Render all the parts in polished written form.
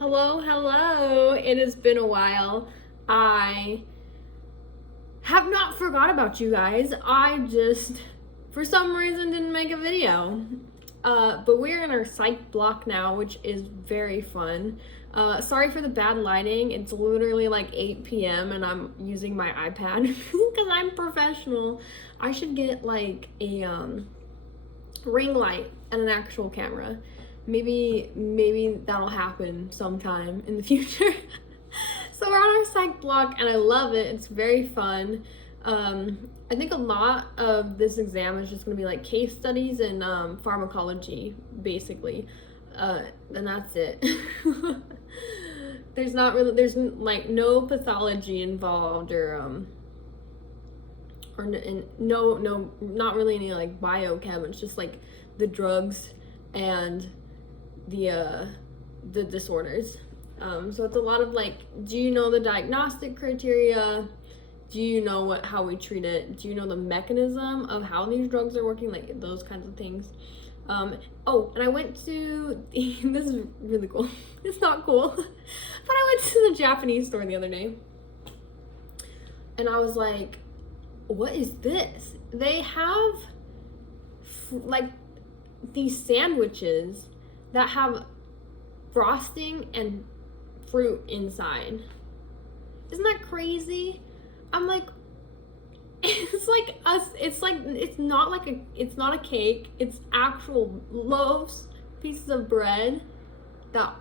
Hello. It has been a while. I have not forgot about you guys. I just, for some reason, didn't make a video. But we're in our psych block now, which is very fun. Sorry for the bad lighting. It's literally like 8 p.m. and I'm using my iPad because I'm professional. I should get like a ring light and an actual camera. Maybe that'll happen sometime in the future. So we're on our psych block and I love it. It's very fun. I think a lot of this exam is just going to be like case studies and pharmacology, basically. And that's it. There's like no pathology involved or no, not really any like biochem. It's just like the drugs and the disorders. So it's a lot of like, do you know the diagnostic criteria? Do you know how we treat it? Do you know the mechanism of how these drugs are working? Like those kinds of things. Oh, and I went to, this is really cool. It's not cool, but I went to the Japanese store the other day and I was like, what is this? They have like these sandwiches that have frosting and fruit inside. Isn't that crazy? I'm like, it's like us, it's not a cake, it's actual loaves, pieces of bread that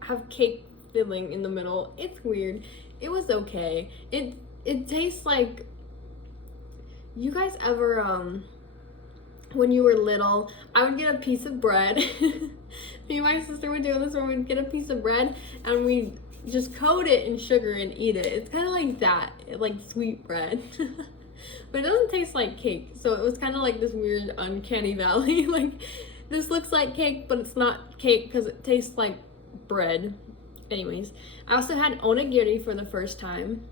have cake filling in the middle. It's weird. It was okay. It tastes like, you guys ever when you were little, I would get a piece of bread. Me and my sister would do this where we'd get a piece of bread and we'd just coat it in sugar and eat it. It's kind of like that, like sweet bread. But it doesn't taste like cake, so it was kind of like this weird uncanny valley. Like, this looks like cake, but it's not cake because it tastes like bread. Anyways, I also had onigiri for the first time,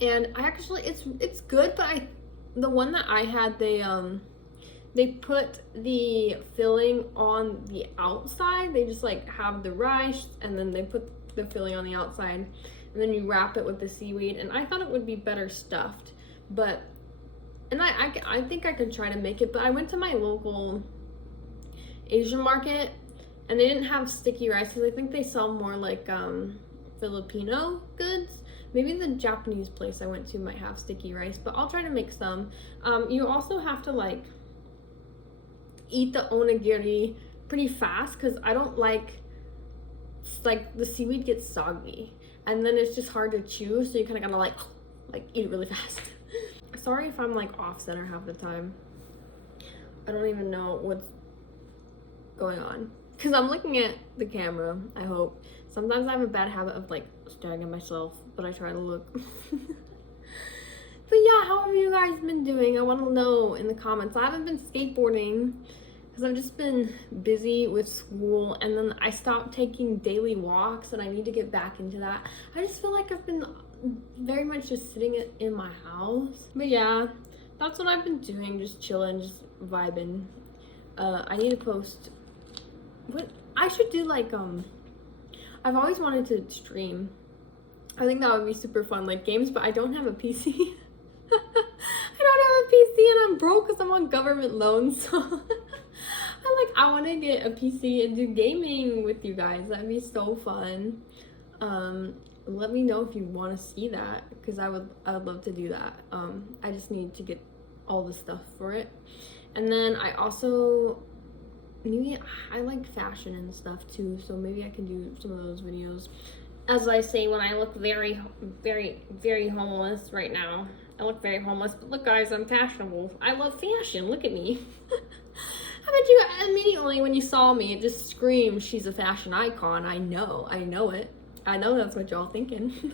and I actually, it's good, but the one that I had, they put the filling on the outside. They just like have the rice and then they put the filling on the outside and then you wrap it with the seaweed, and I thought it would be better stuffed, but I think I could try to make it. But I went to my local Asian market and they didn't have sticky rice because I think they sell more like Filipino goods. Maybe the Japanese place I went to might have sticky rice, but I'll try to make some. You also have to like eat the onigiri pretty fast because I don't like the seaweed gets soggy and then it's just hard to chew, so you kind of gotta like eat it really fast. Sorry if I'm like off center half the time. I don't even know what's going on because I'm looking at the camera. I hope. Sometimes I have a bad habit of like staring at myself, but I try to look. But yeah, how have you guys been doing? I want to know in the comments. I haven't been skateboarding because I've just been busy with school, and then I stopped taking daily walks and I need to get back into that. I just feel like I've been very much just sitting in my house. But yeah, that's what I've been doing, just chilling, just vibing. I need to post, what I should do, like I've always wanted to stream. I think that would be super fun, like games, but I don't have a PC. I don't have a PC and I'm broke because I'm on government loans. So I'm like, I want to get a PC and do gaming with you guys. That'd be so fun. Let me know if you want to see that because I would love to do that. I just need to get all the stuff for it. And then I also, maybe I like fashion and stuff too, so maybe I can do some of those videos. As I say, when I look very, very, very homeless right now. I look very homeless, but look guys, I'm fashionable. I love fashion, look at me. I bet you immediately when you saw me, it just screamed, she's a fashion icon. I know it. I know that's what y'all thinking.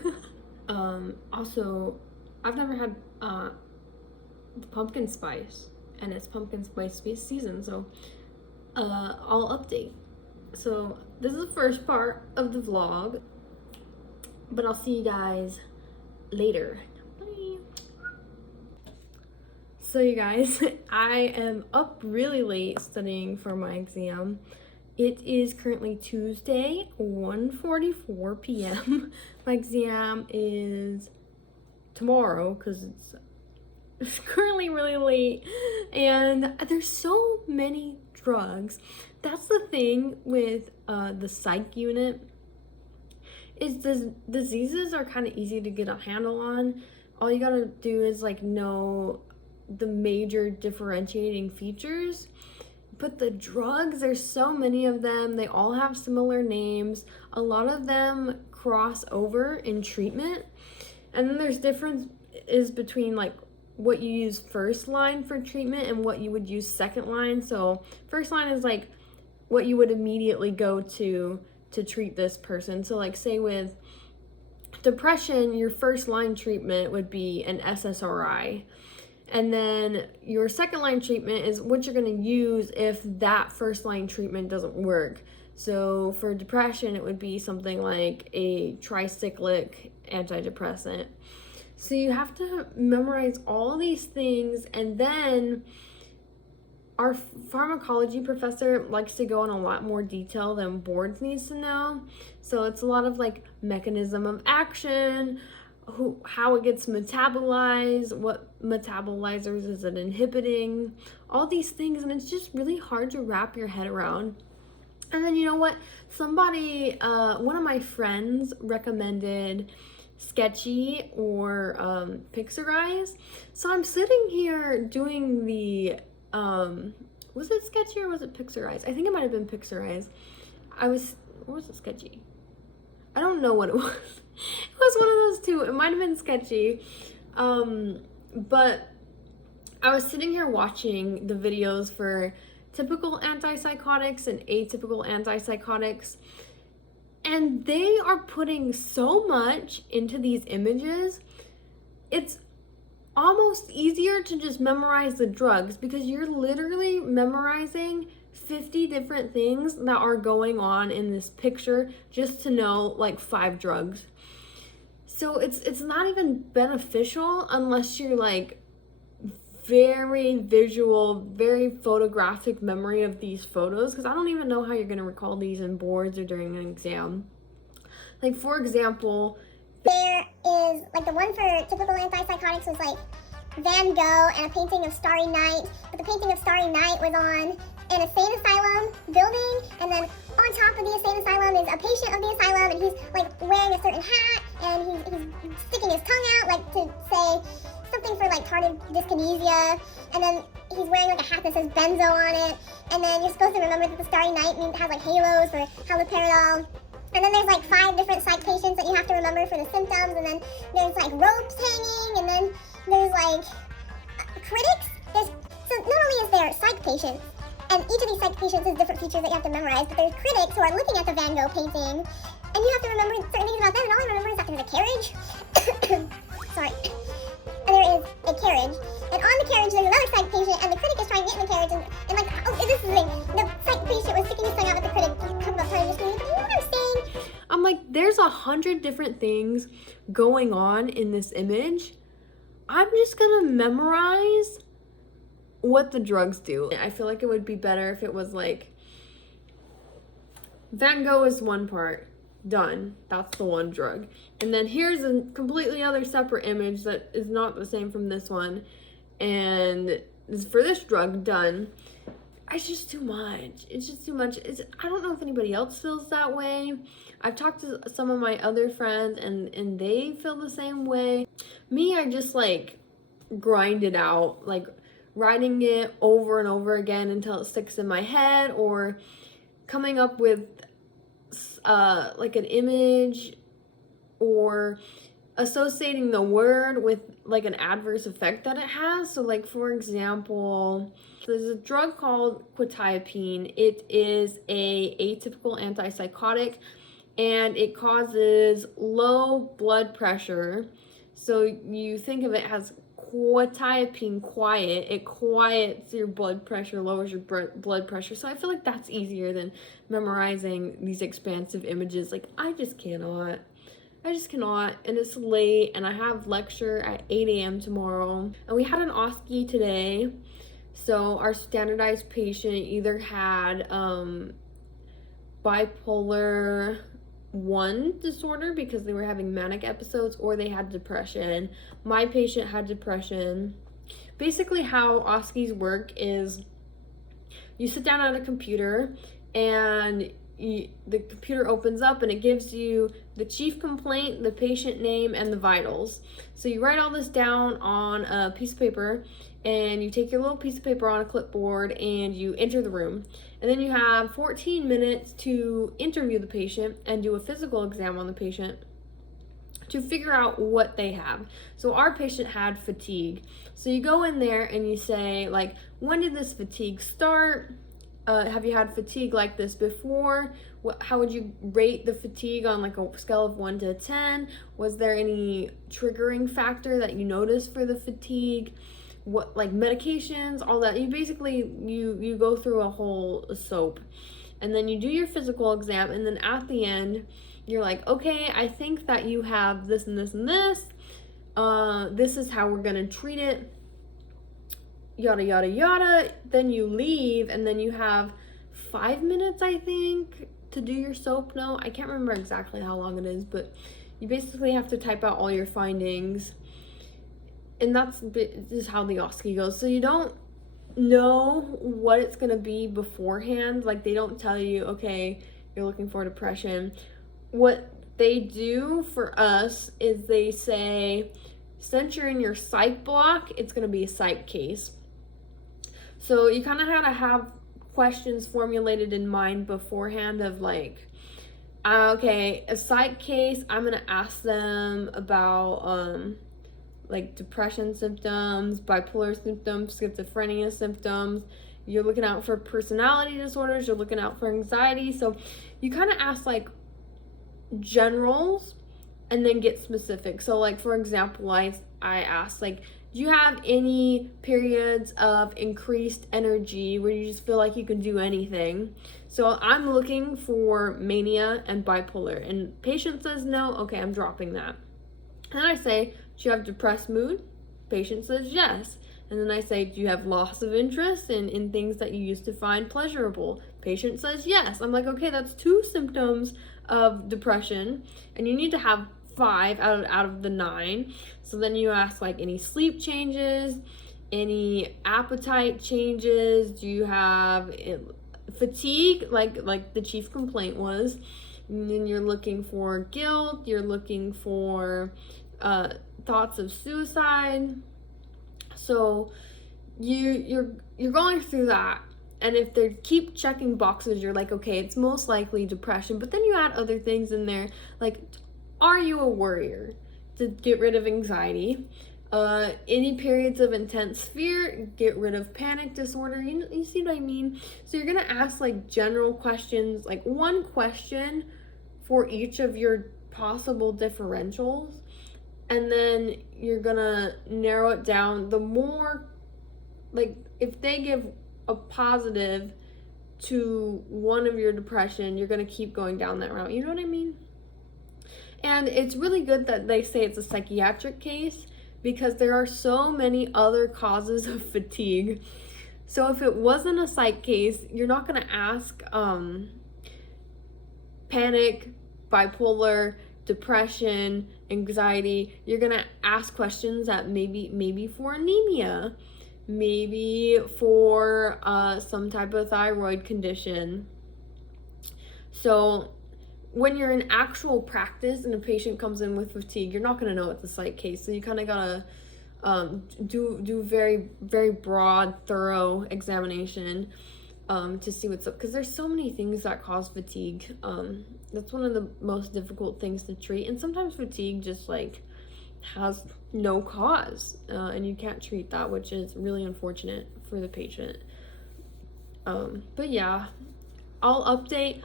Also, I've never had the pumpkin spice, and it's pumpkin spice season, so I'll update. So this is the first part of the vlog, but I'll see you guys later. Bye. So you guys, I am up really late studying for my exam, It is currently Tuesday, 1:44 p.m. My exam is tomorrow because it's currently really late, and there's so many drugs. That's the thing with the psych unit, is the diseases are kind of easy to get a handle on. All you gotta do is like know the major differentiating features. But the drugs, there's so many of them. They all have similar names. A lot of them cross over in treatment. And then there's differences between like what you use first line for treatment and what you would use second line. So first line is like what you would immediately go to treat this person. So like say with depression, your first line treatment would be an SSRI. And then your second line treatment is what you're going to use if that first line treatment doesn't work. So for depression, it would be something like a tricyclic antidepressant. So you have to memorize all these things, and then our pharmacology professor likes to go in a lot more detail than boards needs to know. So it's a lot of like mechanism of action, how it gets metabolized, what metabolizers is it inhibiting, all these things, and it's just really hard to wrap your head around. And then you know what? Somebody, one of my friends recommended Sketchy or Pixarize. So I'm sitting here doing the was it Sketchy or was it Pixarize? I think it might have been Pixarize. Or was it Sketchy? I don't know what it was. It was one of those two. It might have been Sketchy. But I was sitting here watching the videos for typical antipsychotics and atypical antipsychotics, and they are putting so much into these images. It's almost easier to just memorize the drugs because you're literally memorizing 50 different things that are going on in this picture just to know like 5 drugs. So it's not even beneficial unless you're like very visual, very photographic memory of these photos, because I don't even know how you're going to recall these in boards or during an exam. Like for example, there is like the one for typical antipsychotics was like Van Gogh and a painting of Starry Night, but the painting of Starry Night was on an insane asylum building, and then on top of the insane asylum is a patient of the asylum, and he's like wearing a certain hat, and he's sticking his tongue out like to say something for like tardive dyskinesia, and then he's wearing like a hat that says benzo on it, and then you're supposed to remember that the Starry Night has like halos for haloperidol. And then there's like 5 different psych patients that you have to remember for the symptoms, and then there's like ropes hanging, and then there's like critics. So not only is there psych patients, and each of these psych patients has different features that you have to memorize, but there's critics who are looking at the Van Gogh painting, and you have to remember certain things about them, and all I remember is that there's a carriage. Sorry. And there is a carriage, and on the carriage there's another psych patient, and the critic is trying to get in the carriage, and like, oh, this is the thing, the psych patient was sticking his tongue out at the critic, talking about tardive dyskinesia, but you know what I'm saying? I'm like, there's 100 different things going on in this image. I'm just gonna memorize what the drugs do. I feel like it would be better if it was like, Van Gogh is one part, done, that's the one drug. And then here's a completely other separate image that is not the same from this one, and is for this drug, done. It's just too much. It's just too much. I don't know if anybody else feels that way. I've talked to some of my other friends and they feel the same way. Me, I just like grind it out, like writing it over and over again until it sticks in my head, or coming up with like an image, or associating the word with like an adverse effect that it has. So like for example, there's a drug called quetiapine. It is a atypical antipsychotic, and it causes low blood pressure. So you think of it as quetiapine quiet. It quiets your blood pressure, lowers your blood pressure. So I feel like that's easier than memorizing these expansive images. Like I just cannot, and it's late, and I have lecture at 8 a.m. tomorrow, and we had an OSCE today. So our standardized patient either had bipolar 1 disorder because they were having manic episodes, or they had depression. My patient had depression. Basically how OSCEs work is you sit down at a computer and the computer opens up and it gives you the chief complaint, the patient name, and the vitals. So you write all this down on a piece of paper, and you take your little piece of paper on a clipboard and you enter the room. And then you have 14 minutes to interview the patient and do a physical exam on the patient to figure out what they have. So our patient had fatigue. So you go in there and you say, like, when did this fatigue start? Have you had fatigue like this before? How would you rate the fatigue on like a scale of 1 to 10? Was there any triggering factor that you noticed for the fatigue? What, like medications, all that. You basically, you go through a whole SOAP. And then you do your physical exam, and then at the end, you're like, okay, I think that you have this and this and this. This is how we're gonna treat it. Yada yada yada. Then you leave, and then you have 5 minutes, I think, to do your SOAP note. I can't remember exactly how long it is, but you basically have to type out all your findings. And that's just how the OSCE goes. So you don't know what it's gonna be beforehand. Like, they don't tell you, okay, you're looking for depression. What they do for us is they say, since you're in your psych block, it's gonna be a psych case. So you kind of gotta have questions formulated in mind beforehand of like, okay, a psych case, I'm gonna ask them about like depression symptoms, bipolar symptoms, schizophrenia symptoms. You're looking out for personality disorders, you're looking out for anxiety. So you kind of ask like generals and then get specific. So like, for example, I asked like, do you have any periods of increased energy where you just feel like you can do anything? So I'm looking for mania and bipolar, and patient says no, okay, I'm dropping that. And then I say, do you have depressed mood? Patient says yes. And then I say, do you have loss of interest in things that you used to find pleasurable? Patient says yes. I'm like, okay, that's 2 symptoms of depression, and you need to have 5 out of the 9. So then you ask like, any sleep changes, any appetite changes, do you have fatigue, like the chief complaint was. And then you're looking for guilt, you're looking for thoughts of suicide. So you're going through that, and if they keep checking boxes, you're like, okay, it's most likely depression. But then you add other things in there, like, are you a worrier? To get rid of anxiety. Any periods of intense fear, get rid of panic disorder. You see what I mean? So you're gonna ask like general questions, like 1 question for each of your possible differentials, and then you're gonna narrow it down. The more, like, if they give a positive to one of your depression, you're gonna keep going down that route. You know what I mean? And it's really good that they say it's a psychiatric case, because there are so many other causes of fatigue. So if it wasn't a psych case, you're not gonna ask panic, bipolar, depression, anxiety. You're gonna ask questions that maybe for anemia, maybe for some type of thyroid condition. So when you're in actual practice and a patient comes in with fatigue, you're not gonna know it's a psych case. So you kind of gotta do very, very broad, thorough examination to see what's up, because there's so many things that cause fatigue. That's one of the most difficult things to treat, and sometimes fatigue just like has no cause, and you can't treat that, which is really unfortunate for the patient. But yeah, I'll update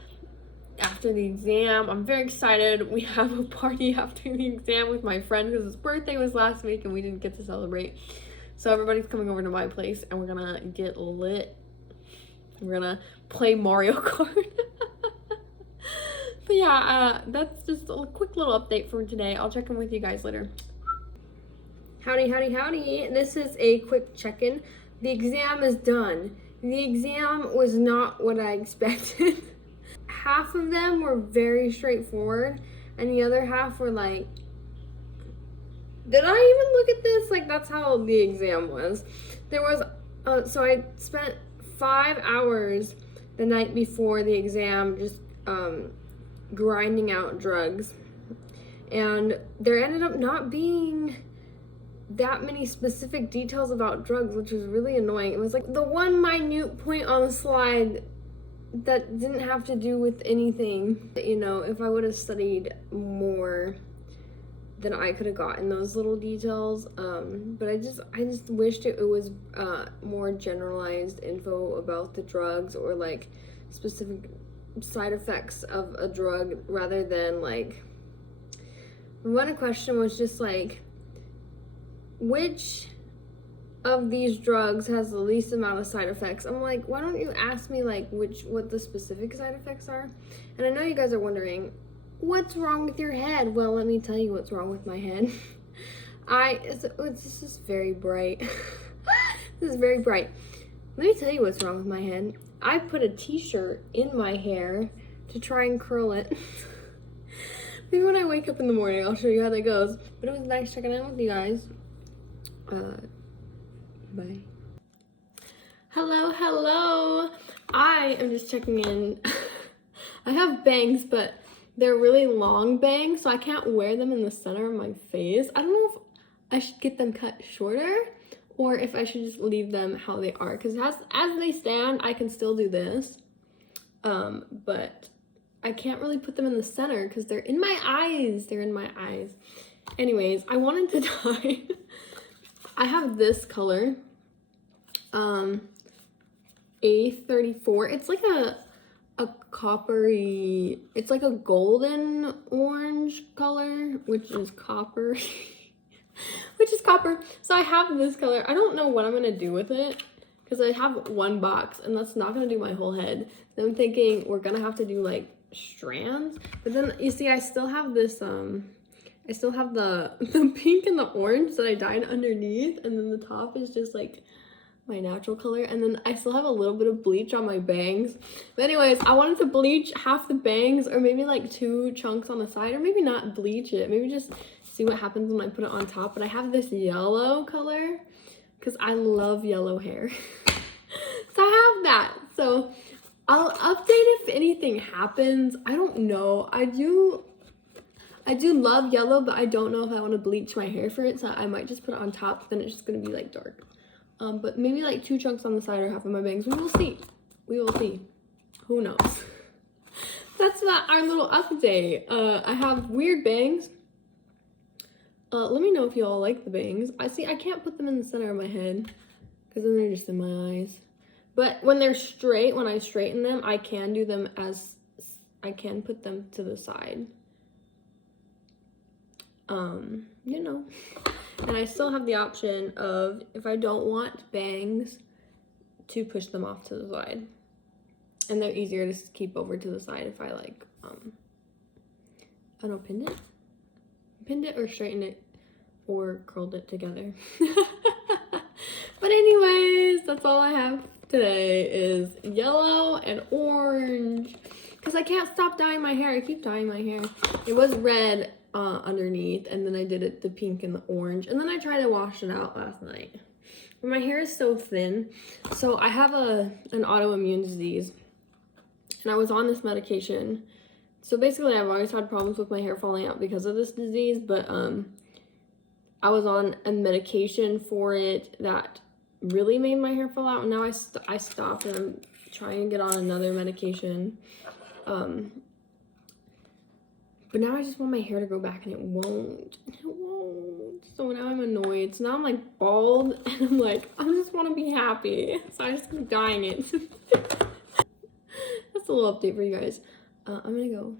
after the exam. I'm very excited. We have a party after the exam with my friend because his birthday was last week and we didn't get to celebrate. So everybody's coming over to my place and we're gonna get lit. We're gonna play Mario Kart. But yeah, that's just a quick little update from today. I'll check in with you guys later. Howdy, howdy, howdy. This is a quick check-in. The exam is done. The exam was not what I expected. half of them were very straightforward, and the other half were like, did I even look at this? Like, that's how the exam was. There was, so I spent 5 hours the night before the exam just grinding out drugs. And there ended up not being that many specific details about drugs, which was really annoying. It was like the one minute point on the slide that didn't have to do with anything. You know, if I would have studied more, then I could have gotten those little details. But I just wished it was more generalized info about the drugs, or like specific side effects of a drug, rather than like, one question was just like, which of these drugs has the least amount of side effects? I'm like, why don't you ask me like what the specific side effects are? And I know you guys are wondering, what's wrong with your head? Well, let me tell you what's wrong with my head. This is very bright. This is very bright. Let me tell you what's wrong with my head. I put a t-shirt in my hair to try and curl it. Maybe when I wake up in the morning, I'll show you how that goes. But it was nice checking in with you guys. Bye. Hello. I am just checking in. I have bangs, but they're really long bangs, so I can't wear them in the center of my face. I don't know if I should get them cut shorter, or if I should just leave them how they are. Because as they stand, I can still do this. But I can't really put them in the center because they're in my eyes. Anyways, I wanted to dye. I have this color, A34. It's like a coppery, it's like a golden orange color, which is copper. So I have this color. I don't know what I'm gonna do with it, because I have one box and that's not gonna do my whole head. So I'm thinking we're gonna have to do like strands. But then you see, I still have this I still have the pink and the orange that I dyed underneath, and then the top is just like my natural color, and then I still have a little bit of bleach on my bangs. But anyways, I wanted to bleach half the bangs, or maybe like 2 chunks on the side, or maybe not bleach it, maybe just see what happens when I put it on top. But I have this yellow color because I love yellow hair. So I have that. So I'll update if anything happens. I don't know. I do love yellow, but I don't know if I want to bleach my hair for it, so I might just put it on top, then it's just gonna be like dark. But maybe like 2 chunks on the side or half of my bangs. We will see. Who knows? That's our little update. I have weird bangs. Let me know if you all like the bangs. I can't put them in the center of my head because then they're just in my eyes. But when they're straight, when I straighten them, I can do them I can put them to the side. You know. And I still have the option of, if I don't want bangs, to push them off to the side. And they're easier to keep over to the side if I like, I don't know, pinned it or straightened it or curled it together. But anyways, that's all I have today is yellow and orange. Because I can't stop dyeing my hair. I keep dyeing my hair. It was red underneath, and then I did it the pink and the orange, and then I tried to wash it out last night. But my hair is so thin, so I have an autoimmune disease, and I was on this medication. So basically, I've always had problems with my hair falling out because of this disease, but I was on a medication for it that really made my hair fall out, and now I stopped, and I'm trying to get on another medication. But now I just want my hair to grow back, and it won't. So now I'm annoyed. So now I'm like bald, and I'm like, I just want to be happy. So I just keep dyeing it. That's a little update for you guys. I'm gonna go.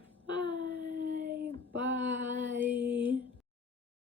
Bye.